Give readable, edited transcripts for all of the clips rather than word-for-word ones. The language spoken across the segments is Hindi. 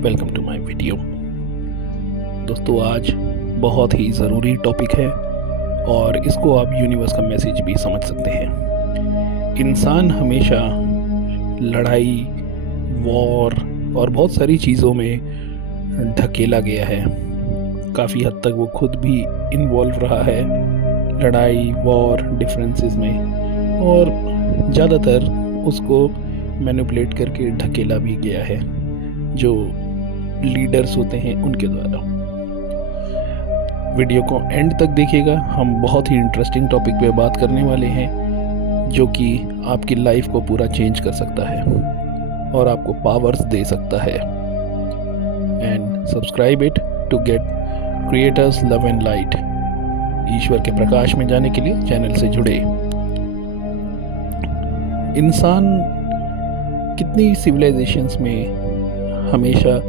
Welcome to my video. दोस्तों, आज बहुत ही ज़रूरी टॉपिक है और इसको आप यूनिवर्स का मैसेज भी समझ सकते हैं। इंसान हमेशा लड़ाई, वॉर और बहुत सारी चीज़ों में ढकेला गया है। काफ़ी हद तक वो खुद भी इन्वॉल्व रहा है लड़ाई, वॉर, डिफरेंसेस में, और ज़्यादातर उसको मैनिपुलेट करके ढकेला भी गया है जो लीडर्स होते हैं उनके द्वारा। वीडियो को एंड तक देखिएगा। हम बहुत ही इंटरेस्टिंग टॉपिक पे बात करने वाले हैं जो कि आपकी लाइफ को पूरा चेंज कर सकता है और आपको पावर्स दे सकता है। And subscribe it to get creators love and light. ईश्वर के प्रकाश में जाने के लिए चैनल से जुड़े। इंसान कितनी सिविलाइजेशंस में हमेशा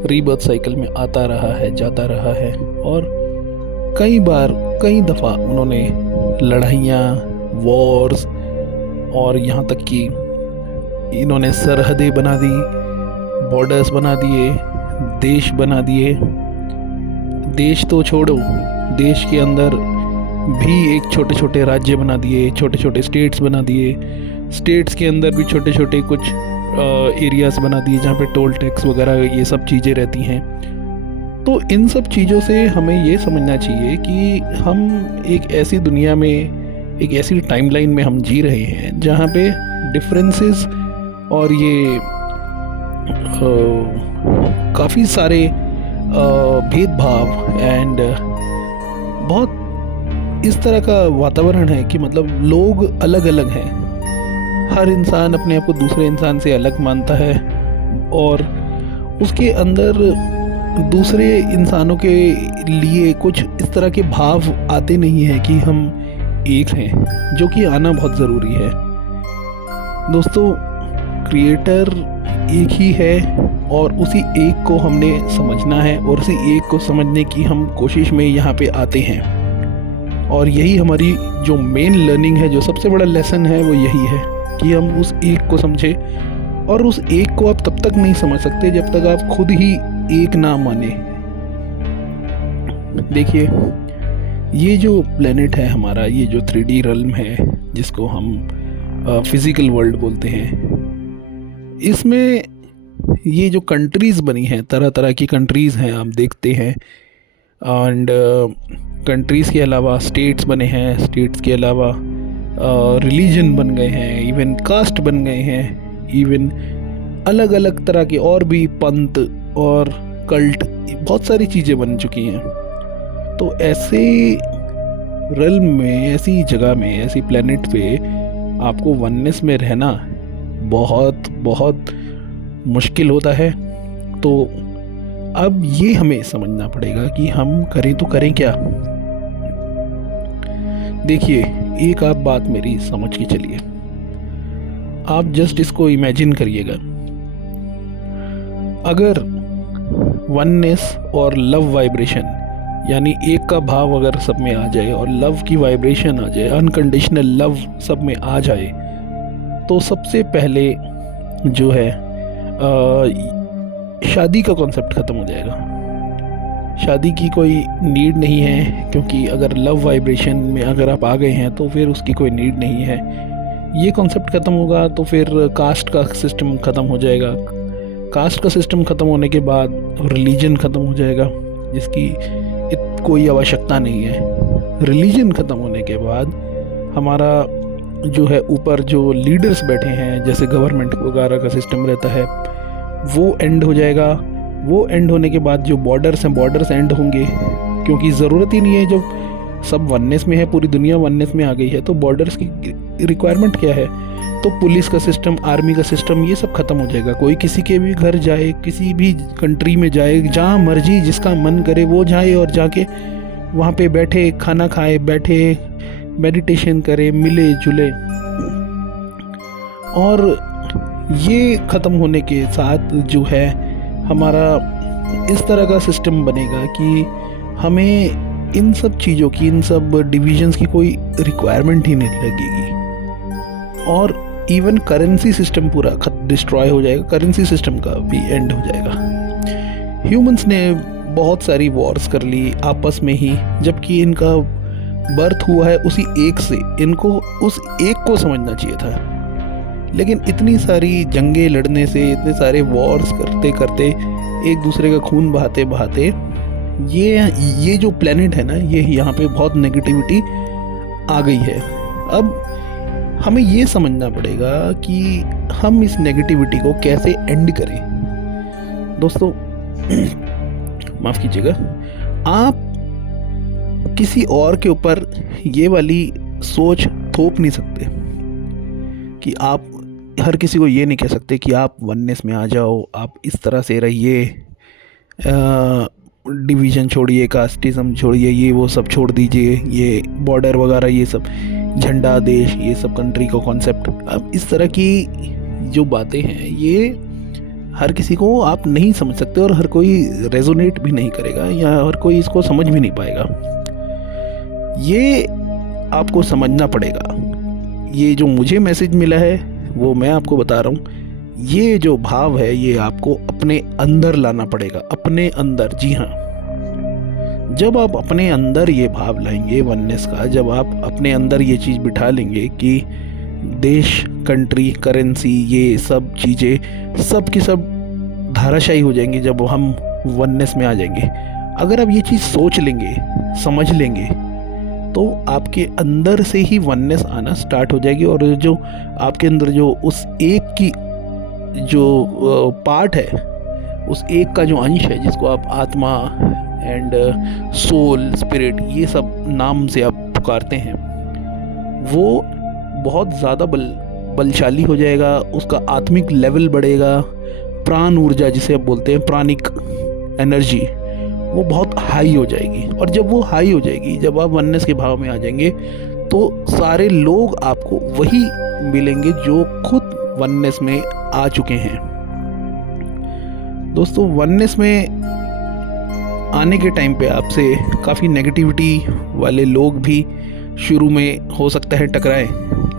रीबर्थ साइकिल में आता रहा है, जाता रहा है, और कई दफ़ा उन्होंने लड़ाइयाँ, वॉर्स, और यहाँ तक कि इन्होंने सरहदें बना दी, बॉर्डर्स बना दिए, देश बना दिए। देश तो छोड़ो, देश के अंदर भी एक छोटे छोटे राज्य बना दिए, छोटे छोटे स्टेट्स बना दिए। स्टेट्स के अंदर भी छोटे छोटे कुछ एरियाज़ बना दिए जहाँ पे टोल टैक्स वगैरह ये सब चीज़ें रहती हैं। तो इन सब चीज़ों से हमें ये समझना चाहिए कि हम एक ऐसी दुनिया में, एक ऐसी टाइमलाइन में हम जी रहे हैं जहाँ पे डिफरेंसेस और ये काफ़ी सारे भेदभाव एंड बहुत इस तरह का वातावरण है कि मतलब लोग अलग अलग हैं। हर इंसान अपने आप को दूसरे इंसान से अलग मानता है और उसके अंदर दूसरे इंसानों के लिए कुछ इस तरह के भाव आते नहीं हैं कि हम एक हैं, जो कि आना बहुत ज़रूरी है। दोस्तों, क्रिएटर एक ही है और उसी एक को हमने समझना है और उसी एक को समझने की हम कोशिश में यहाँ पे आते हैं। और यही हमारी जो मेन लर्निंग है, जो सबसे बड़ा लेसन है, वो यही है कि हम उस एक को समझें। और उस एक को आप तब तक नहीं समझ सकते जब तक आप खुद ही एक ना माने। देखिए, ये जो प्लेनेट है हमारा, ये जो 3D रल्म है जिसको हम फिज़िकल वर्ल्ड बोलते हैं, इसमें ये जो कंट्रीज़ बनी हैं, तरह तरह की कंट्रीज़ हैं, आप देखते हैं। एंड कंट्रीज़ के अलावा स्टेट्स बने हैं, स्टेट्स के अलावा रिलीजन बन गए हैं, इवन कास्ट बन गए हैं, इवन अलग अलग तरह के और भी पंथ और कल्ट, बहुत सारी चीज़ें बन चुकी हैं। तो ऐसे रल्म में, ऐसी जगह में, ऐसी प्लेनेट पे आपको वननेस में रहना बहुत बहुत मुश्किल होता है। तो अब ये हमें समझना पड़ेगा कि हम करें तो करें क्या। देखिए, एक आप बात मेरी समझ के चलिए। आप जस्ट इसको इमेजिन करिएगा, अगर वननेस और लव वाइब्रेशन, यानी एक का भाव अगर सब में आ जाए और लव की वाइब्रेशन आ जाए, अनकंडीशनल लव सब में आ जाए, तो सबसे पहले जो है शादी का कॉन्सेप्ट ख़त्म हो जाएगा। शादी की कोई नीड नहीं है, क्योंकि अगर लव वाइब्रेशन में अगर आप आ गए हैं तो फिर उसकी कोई नीड नहीं है। ये कॉन्सेप्ट ख़त्म होगा तो फिर कास्ट का सिस्टम ख़त्म हो जाएगा। कास्ट का सिस्टम ख़त्म होने के बाद रिलीजन ख़त्म हो जाएगा, जिसकी कोई आवश्यकता नहीं है। रिलीजन ख़त्म होने के बाद हमारा जो है ऊपर जो लीडर्स बैठे हैं, जैसे गवर्नमेंट वगैरह का सिस्टम रहता है, वो एंड हो जाएगा। वो एंड होने के बाद जो बॉर्डर्स हैं, बॉर्डर्स एंड होंगे, क्योंकि ज़रूरत ही नहीं है। जो सब वननेस में है, पूरी दुनिया वननेस में आ गई है, तो बॉर्डर्स की रिक्वायरमेंट क्या है। तो पुलिस का सिस्टम, आर्मी का सिस्टम, ये सब ख़त्म हो जाएगा। कोई किसी के भी घर जाए, किसी भी कंट्री में जाए, जहाँ मर्जी जिसका मन करे वो जाए और जाके वहाँ पे बैठे, खाना खाए, बैठे मेडिटेशन करे, मिले जुले। और ये ख़त्म होने के साथ जो है हमारा इस तरह का सिस्टम बनेगा कि हमें इन सब चीज़ों की, इन सब डिविजन्स की कोई रिक्वायरमेंट ही नहीं लगेगी। और इवन करेंसी सिस्टम पूरा डिस्ट्रॉय हो जाएगा, करेंसी सिस्टम का भी एंड हो जाएगा। ह्यूमंस ने बहुत सारी वॉर्स कर ली आपस में ही, जबकि इनका बर्थ हुआ है उसी एक से, इनको उस एक को समझना चाहिए था। लेकिन इतनी सारी जंगें लड़ने से, इतने सारे वॉर्स करते करते, एक दूसरे का खून बहाते बहाते ये जो प्लेनेट है ना, ये यहाँ पे बहुत नेगेटिविटी आ गई है। अब हमें ये समझना पड़ेगा कि हम इस नेगेटिविटी को कैसे एंड करें। दोस्तों माफ़ कीजिएगा, आप किसी और के ऊपर ये वाली सोच थोप नहीं सकते कि आप हर किसी को ये नहीं कह सकते कि आप वननेस में आ जाओ, आप इस तरह से रहिए, डिवीज़न छोड़िए, कास्टिज़म छोड़िए, ये वो सब छोड़ दीजिए, ये बॉर्डर वगैरह, ये सब झंडा देश, ये सब कंट्री का कॉन्सेप्ट। अब इस तरह की जो बातें हैं ये हर किसी को आप नहीं समझ सकते, और हर कोई रेजोनेट भी नहीं करेगा, या हर कोई इसको समझ भी नहीं पाएगा। ये आपको समझना पड़ेगा। ये जो मुझे मैसेज मिला है वो मैं आपको बता रहा हूँ। ये जो भाव है ये आपको अपने अंदर लाना पड़ेगा, अपने अंदर। जी हाँ, जब आप अपने अंदर ये भाव लाएंगे वननेस का, जब आप अपने अंदर ये चीज़ बिठा लेंगे कि देश, कंट्री, करेंसी, ये सब चीज़ें सब की सब धाराशायी हो जाएंगी जब हम वननेस में आ जाएंगे। अगर आप ये चीज़ सोच लेंगे, समझ लेंगे, तो आपके अंदर से ही वननेस आना स्टार्ट हो जाएगी। और जो आपके अंदर जो उस एक की जो पार्ट है, उस एक का जो अंश है, जिसको आप आत्मा एंड सोल, स्पिरिट, ये सब नाम से आप पुकारते हैं, वो बहुत ज़्यादा बलशाली हो जाएगा। उसका आत्मिक लेवल बढ़ेगा, प्राण ऊर्जा जिसे आप बोलते हैं, प्राणिक एनर्जी, वो बहुत हाई हो जाएगी। और जब वो हाई हो जाएगी, जब आप वननेस के भाव में आ जाएंगे, तो सारे लोग आपको वही मिलेंगे जो खुद वननेस में आ चुके हैं। दोस्तों, वननेस में आने के टाइम पे आपसे काफ़ी नेगेटिविटी वाले लोग भी शुरू में हो सकता है टकराएं,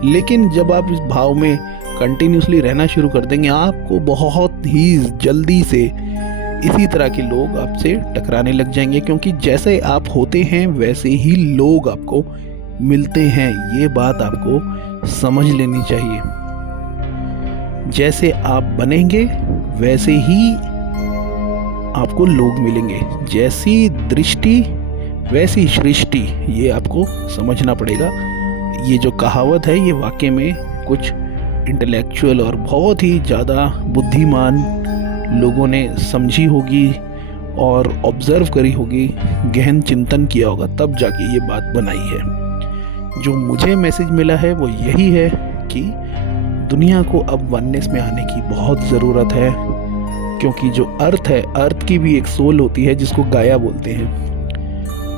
लेकिन जब आप इस भाव में कंटिन्यूसली रहना शुरू कर देंगे, आपको बहुत ही जल्दी से इसी तरह के लोग आपसे टकराने लग जाएंगे, क्योंकि जैसे आप होते हैं वैसे ही लोग आपको मिलते हैं। ये बात आपको समझ लेनी चाहिए। जैसे आप बनेंगे वैसे ही आपको लोग मिलेंगे, जैसी दृष्टि वैसी सृष्टि, ये आपको समझना पड़ेगा। ये जो कहावत है ये वाकई में कुछ इंटेलेक्चुअल और बहुत ही ज़्यादा बुद्धिमान लोगों ने समझी होगी और ऑब्ज़र्व करी होगी, गहन चिंतन किया होगा, तब जाके ये बात बनाई है। जो मुझे मैसेज मिला है वो यही है कि दुनिया को अब वननेस में आने की बहुत ज़रूरत है, क्योंकि जो अर्थ है, अर्थ की भी एक सोल होती है जिसको गाया बोलते हैं,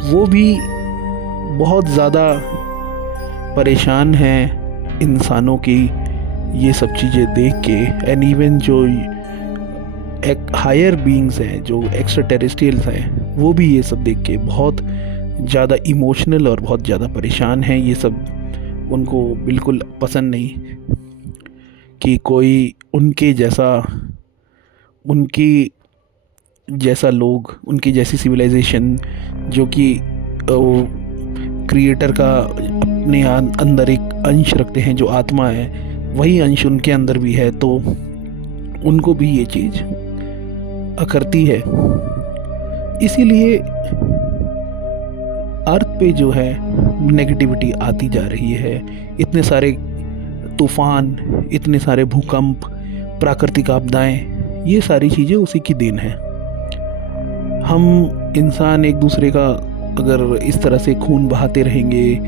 वो भी बहुत ज़्यादा परेशान है इंसानों की ये सब चीज़ें देख के। एंड इवन जो एक हायर बीइंग्स हैं, जो एक्स्ट्रा टेरेस्ट्रियल्स हैं, वो भी ये सब देख के बहुत ज़्यादा इमोशनल और बहुत ज़्यादा परेशान हैं। ये सब उनको बिल्कुल पसंद नहीं कि कोई उनके जैसा लोग, उनकी जैसी सिविलाइजेशन, जो कि क्रिएटर का अपने अंदर एक अंश रखते हैं, जो आत्मा है, वही अंश उनके अंदर भी है, तो उनको भी ये चीज़ अखरती है। इसीलिए अर्थ पे जो है नेगेटिविटी आती जा रही है। इतने सारे तूफान, इतने सारे भूकंप, प्राकृतिक आपदाएं, ये सारी चीज़ें उसी की देन है। हम इंसान एक दूसरे का अगर इस तरह से खून बहाते रहेंगे,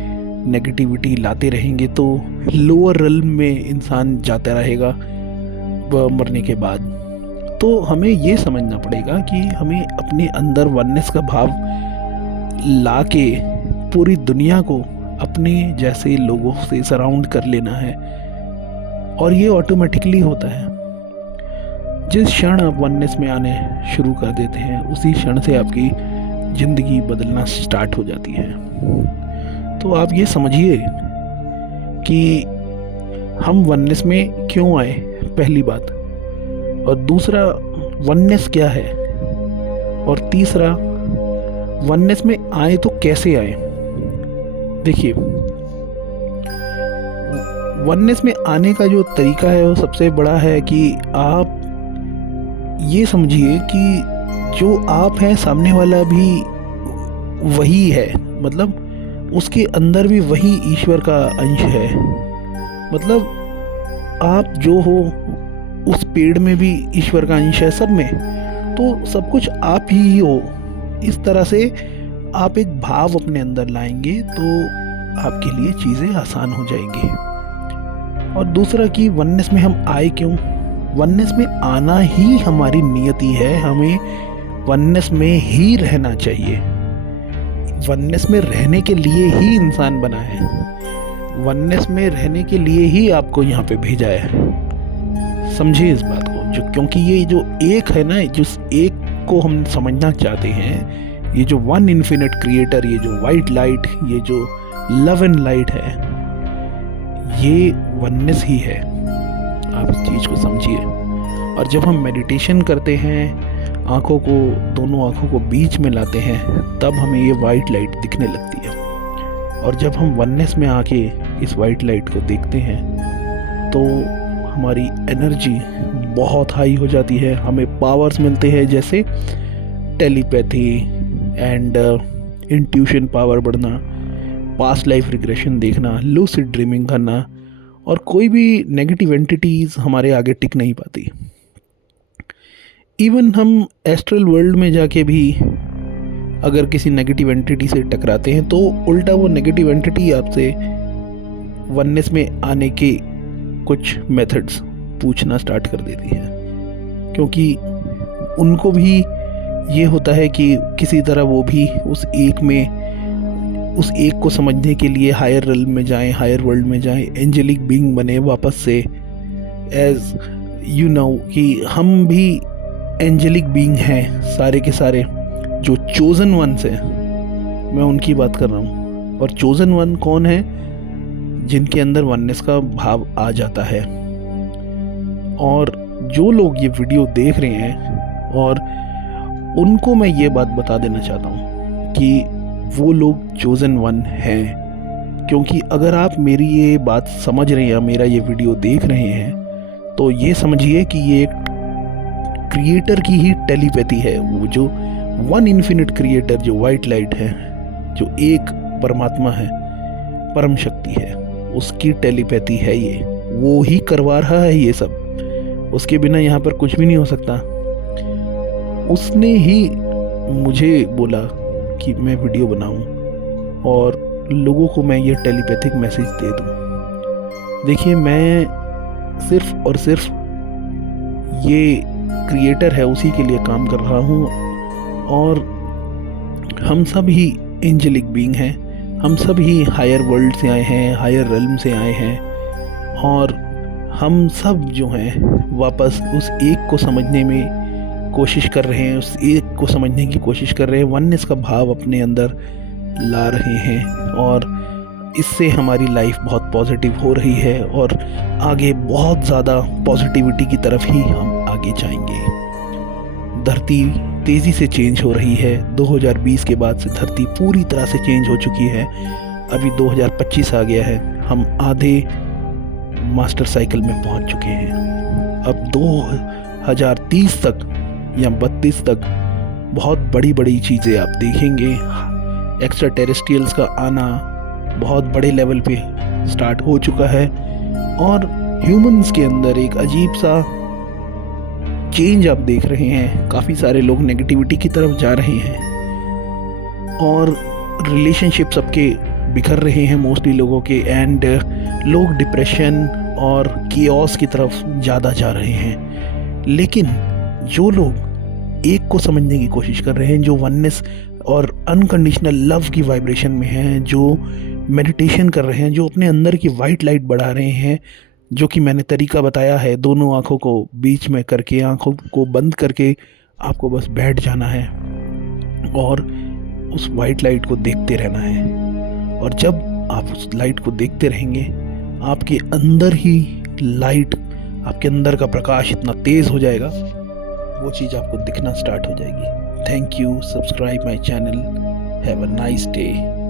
नेगेटिविटी लाते रहेंगे, तो लोअर रिल्म में इंसान जाता रहेगा मरने के बाद। तो हमें ये समझना पड़ेगा कि हमें अपने अंदर वननेस का भाव ला के पूरी दुनिया को अपने जैसे लोगों से सराउंड कर लेना है, और ये ऑटोमेटिकली होता है। जिस क्षण आप वननेस में आने शुरू कर देते हैं, उसी क्षण से आपकी ज़िंदगी बदलना स्टार्ट हो जाती है। तो आप ये समझिए कि हम वननेस में क्यों आए, पहली बात, और दूसरा वननेस क्या है। और तीसरा, वननेस में आए तो कैसे आए। देखिए, वननेस में आने का जो तरीका है वो सबसे बड़ा है कि आप ये समझिए कि जो आप हैं सामने वाला भी वही है, मतलब उसके अंदर भी वही ईश्वर का अंश है। मतलब आप जो हो उस पेड़ में भी ईश्वर का अंश है, सब में, तो सब कुछ आप ही हो। इस तरह से आप एक भाव अपने अंदर लाएंगे तो आपके लिए चीज़ें आसान हो जाएंगी। और दूसरा कि वननेस में हम आए क्यों। वननेस में आना ही हमारी नियति है, हमें वननेस में ही रहना चाहिए। वननेस में रहने के लिए ही इंसान बना है, वननेस में रहने के लिए ही आपको यहाँ पे भेजा है। समझिए इस बात को, जो क्योंकि ये जो एक है ना, जिस एक को हम समझना चाहते हैं, ये जो वन इन्फिनिट क्रिएटर, ये जो वाइट लाइट, ये जो लव एंड लाइट है, ये वननेस ही है। आप इस चीज़ को समझिए। और जब हम मेडिटेशन करते हैं, आँखों को, दोनों आँखों को बीच में लाते हैं, तब हमें ये वाइट लाइट दिखने लगती है। और जब हम वननेस में आके इस वाइट लाइट को देखते हैं तो हमारी एनर्जी बहुत हाई हो जाती है, हमें पावर्स मिलते हैं, जैसे टेलीपैथी एंड इंट्यूशन पावर बढ़ना, पास्ट लाइफ रिग्रेशन देखना, लूसिड ड्रीमिंग करना, और कोई भी नेगेटिव एंटिटीज़ हमारे आगे टिक नहीं पाती। इवन हम एस्ट्रल वर्ल्ड में जाके भी अगर किसी नेगेटिव एंटिटी से टकराते हैं तो उल्टा वो नेगेटिव एंटिटी आपसे वननेस में आने के कुछ मेथड्स पूछना स्टार्ट कर देती है, क्योंकि उनको भी ये होता है कि किसी तरह वो भी उस एक को समझने के लिए हायर रिल्म में जाएं, हायर वर्ल्ड में जाएं, एंजेलिक बीइंग बने वापस से। एज यू नो कि हम भी एंजेलिक बीइंग हैं, सारे के सारे जो चोज़न वंस हैं, मैं उनकी बात कर रहा हूँ। और चोज़न वन कौन है? जिनके अंदर वननेस का भाव आ जाता है। और जो लोग ये वीडियो देख रहे हैं, और उनको मैं ये बात बता देना चाहता हूँ कि वो लोग चोज़न वन हैं। क्योंकि अगर आप मेरी ये बात समझ रहे हैं या मेरा ये वीडियो देख रहे हैं, तो ये समझिए कि ये एक क्रिएटर की ही टेलीपैथी है। वो जो वन इन्फिनिट क्रिएटर, जो वाइट लाइट है, जो एक परमात्मा है, परम शक्ति है, उसकी टेलीपैथी है ये। वो ही करवा रहा है ये सब, उसके बिना यहाँ पर कुछ भी नहीं हो सकता। उसने ही मुझे बोला कि मैं वीडियो बनाऊं और लोगों को मैं ये टेलीपैथिक मैसेज दे दूं। देखिए, मैं सिर्फ और सिर्फ ये क्रिएटर है उसी के लिए काम कर रहा हूँ। और हम सब ही एंजेलिक बीइंग हैं, हम सब ही हायर वर्ल्ड से आए हैं, हायर रेल्म से आए हैं, और हम सब जो हैं वापस उस एक को समझने में कोशिश कर रहे हैं, उस एक को समझने की कोशिश कर रहे हैं, वननेस का भाव अपने अंदर ला रहे हैं। और इससे हमारी लाइफ बहुत पॉजिटिव हो रही है और आगे बहुत ज़्यादा पॉजिटिविटी की तरफ ही हम आगे जाएंगे। धरती तेज़ी से चेंज हो रही है। 2020 के बाद से धरती पूरी तरह से चेंज हो चुकी है। अभी 2025 आ गया है, हम आधे मास्टर साइकिल में पहुंच चुके हैं। अब 2030 तक या 32 तक बहुत बड़ी बड़ी चीज़ें आप देखेंगे। एक्स्ट्रा टेरेस्ट्रियल्स का आना बहुत बड़े लेवल पे स्टार्ट हो चुका है, और ह्यूमंस के अंदर एक अजीब सा चेंज आप देख रहे हैं। काफ़ी सारे लोग नेगेटिविटी की तरफ जा रहे हैं, और रिलेशनशिप सबके बिखर रहे हैं मोस्टली लोगों के, एंड लोग डिप्रेशन और कियोस की तरफ ज़्यादा जा रहे हैं। लेकिन जो लोग एक को समझने की कोशिश कर रहे हैं, जो वननेस और अनकंडीशनल लव की वाइब्रेशन में हैं, जो मेडिटेशन कर रहे हैं, जो अपने अंदर की वाइट लाइट बढ़ा रहे हैं, जो कि मैंने तरीका बताया है, दोनों आँखों को बीच में करके, आँखों को बंद करके आपको बस बैठ जाना है और उस वाइट लाइट को देखते रहना है। और जब आप उस लाइट को देखते रहेंगे, आपके अंदर ही लाइट, आपके अंदर का प्रकाश इतना तेज़ हो जाएगा, वो चीज़ आपको दिखना स्टार्ट हो जाएगी। Thank you. Subscribe my channel. Have a nice day.